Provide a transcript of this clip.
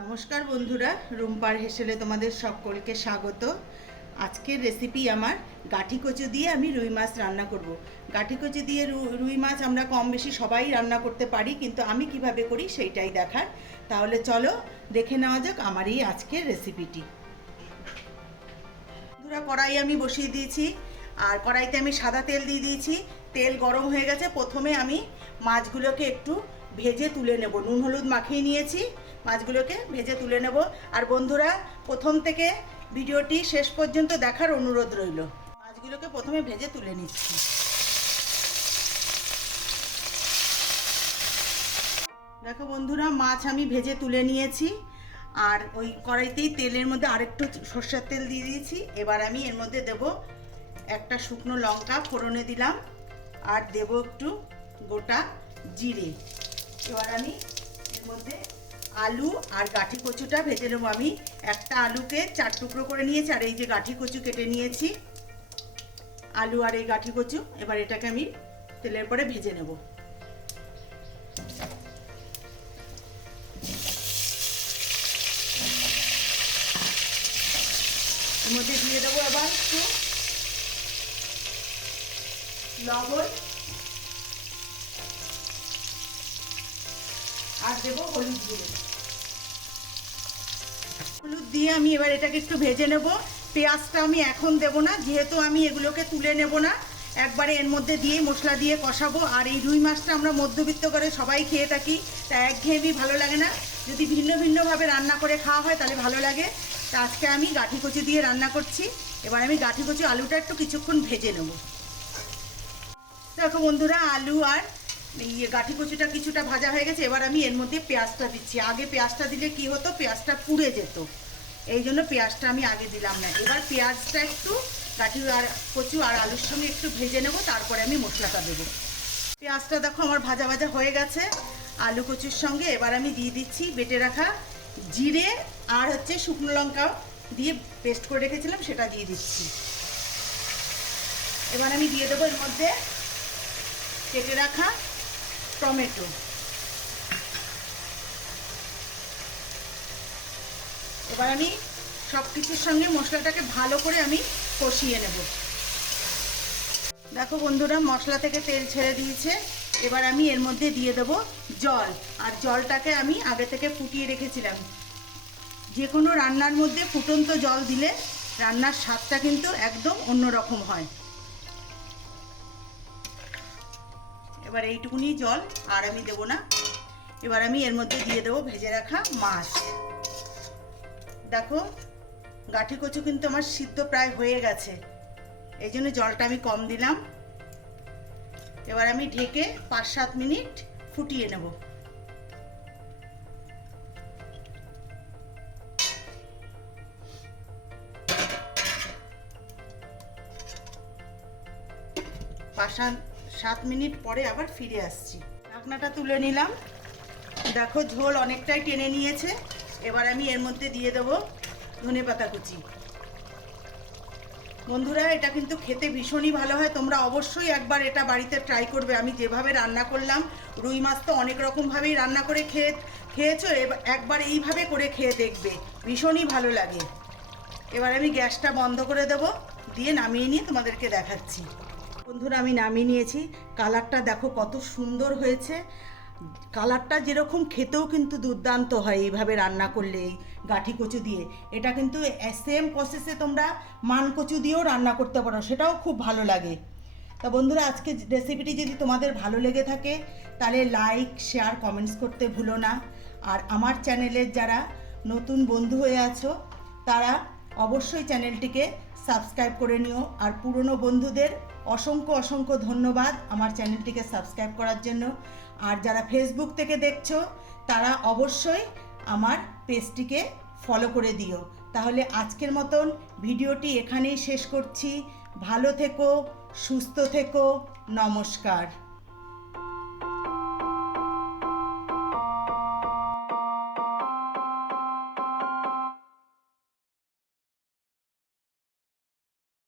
নমস্কার বন্ধুরা, রুম্পার হেসেলে তোমাদের সকলকে স্বাগত। আজকের রেসিপি আমার গাঠি কচু দিয়ে আমি রুই মাছ রান্না করব। গাঠি কচু দিয়ে রুই মাছ আমরা কম বেশি সবাই রান্না করতে পারি, কিন্তু আমি কীভাবে করি সেইটাই দেখার। তাহলে চলো দেখে নেওয়া যাক আমার এই আজকের রেসিপিটি বন্ধুরা, কড়াই আমি বসিয়ে দিয়েছি, আর কড়াইতে আমি সাদা তেল দিয়ে দিয়েছি। তেল গরম হয়ে গেছে, প্রথমে আমি মাছগুলোকে একটু ভেজে তুলে নেব। নুন, হলুদ মাখিয়ে নিয়েছি। মাছগুলোকে ভেজে তুলে নেব। আর বন্ধুরা, প্রথম থেকে ভিডিওটি শেষ পর্যন্ত দেখার অনুরোধ রইল। মাছগুলোকে প্রথমে ভেজে তুলে নিচ্ছি। দেখো বন্ধুরা, মাছ আমি ভেজে তুলে নিয়েছি। আর ওই কড়াইতেই তেলের মধ্যে আরেকটু সর্ষের তেল দিয়ে দিয়েছি। এবার আমি এর মধ্যে দেব একটা শুকনো লঙ্কা, ফোড়নে দিলাম। আর দেব একটু গোটা জিরে। এবার আমি এর মধ্যে আলু আর গাঠি কচুটা ভেজে নেব আমি। একটা আলুকে চার টুকরো করে নিয়েছি, আর এই যে গাঠি কচু কেটে নিয়েছি। আলু আর এই গাঠি কচু, এবার এটাকে আমি তেলের পরে ভেজে নেব। দিয়ে দেবো এবার একটু লবণ। আর দেবো হলুদ গুঁড়ো। হলুদ দিয়ে আমি এবার এটাকে একটু ভেজে নেব। পেঁয়াজটা আমি এখন দেব না, যেহেতু আমি এগুলোকে তুলে নেব না। একবারে এর মধ্যে দিয়ে মশলা দিয়ে কষাবো। আর এই রুই মাছটা আমরা মধ্যবিত্ত করে সবাই খেয়ে থাকি, তা একঘেয়েমি ভালো লাগে না। যদি ভিন্ন ভিন্নভাবে রান্না করে খাওয়া হয়, তাহলে ভালো লাগে। তা আজকে আমি গাঠি কচু দিয়ে রান্না করছি। এবার আমি গাঠি কচু আলুটা একটু কিছুক্ষণ ভেজে নেব। দেখো বন্ধুরা, আলু আর ইয়ে গাঠি কচুটা কিছুটা ভাজা হয়ে গেছে, এবার আমি এর মধ্যে পেঁয়াজটা দিচ্ছি। আগে পেঁয়াজটা দিলে কি হতো? পেঁয়াজটা পুড়ে যেত। এই জন্য পেঁয়াজটা আমি আগে দিলাম না। এবার পেঁয়াজটা একটু গাঠি আর কচু আর আলুর সঙ্গে একটু ভেজে নেব, তারপরে আমি মশলাটা দেবো। পেঁয়াজটা দেখো আমার ভাজা ভাজা হয়ে গেছে। আলু কচুর সঙ্গে এবার আমি দিয়ে দিচ্ছি বেটে রাখা জিরে আর হচ্ছে শুকনো লঙ্কা দিয়ে পেস্ট করে রেখেছিলাম, সেটা দিয়ে দিচ্ছি। এবার আমি দিয়ে দেবো এর মধ্যে কেটে রাখা টমেটো। এবার আমি সব কিছুর সঙ্গে মশলাটাকে ভালো করে আমি কষিয়ে নেব। দেখো বন্ধুরা, মশলা থেকে তেল ছেড়ে দিয়েছে। এবার আমি এর মধ্যে দিয়ে দেব জল। আর জলটাকে আমি আগে থেকে ফুটিয়ে রেখেছিলাম। যে কোনো রান্নার মধ্যে ফুটন্ত জল দিলে রান্নার স্বাদটা কিন্তু একদম অন্যরকম হয়। এবার এইটুকুনি জল, আর আমি দেবো না। এবার আমি এর মধ্যে দিয়ে দেবো ভেজে রাখা মাছ। দেখো, গাঠি কচু কিন্তু আমার সিদ্ধ প্রায় হয়ে গেছে। এই জন্য জলটা আমি কম দিলাম। এবার আমি ঢেকে পাঁচ সাত মিনিট ফুটিয়ে নেব। পাঁচ সাত- সাত মিনিট পরে আবার ফিরে আসছি। ঢাকনাটা তুলে নিলাম। দেখো ঝোল অনেকটাই টেনে নিয়েছে। এবার আমি এর মধ্যে দিয়ে দেবো ধনে পাতা কুচি। বন্ধুরা, এটা কিন্তু খেতে ভীষণই ভালো হয়। তোমরা অবশ্যই একবার এটা বাড়িতে ট্রাই করবে। আমি যেভাবে রান্না করলাম, রুই মাছ তো অনেক রকমভাবেই রান্না করে খেয়ে, খেয়েছো। একবার এইভাবে করে খেয়ে দেখবে। ভীষণই ভালো লাগে। এবার আমি গ্যাসটা বন্ধ করে দেব। দিয়ে নামিয়ে নিয়ে তোমাদেরকে দেখাচ্ছি। বন্ধুরা, আমি নামিয়ে নিয়েছি। কালারটা দেখো কত সুন্দর হয়েছে। কালারটা যেরকম খেতেও কিন্তু দুর্দান্ত হয় এইভাবে রান্না করলে এই গাঠি কচু দিয়ে। এটা কিন্তু সেম প্রসেসে তোমরা মান কচু দিয়েও রান্না করতে পারো, সেটাও খুব ভালো লাগে। তা বন্ধুরা, আজকে রেসিপিটি যদি তোমাদের ভালো লেগে থাকে, তাহলে লাইক শেয়ার কমেন্টস করতে ভুলো না। আর আমার চ্যানেলের যারা নতুন বন্ধু হয়ে আছো, তারা অবশ্যই চ্যানেলটিকে সাবস্ক্রাইব করে নিও। আর পুরনো বন্ধুদের অসংখ্য অসংখ্য ধন্যবাদ আমার চ্যানেলটিকে সাবস্ক্রাইব করার জন্য। আর যারা ফেসবুক থেকে দেখছ, তারা অবশ্যই আমার পেজটিকে ফলো করে দিও। তাহলে আজকের মতন ভিডিওটি এখানেই শেষ করছি। ভালো থেকো, সুস্থ থেকো, নমস্কার।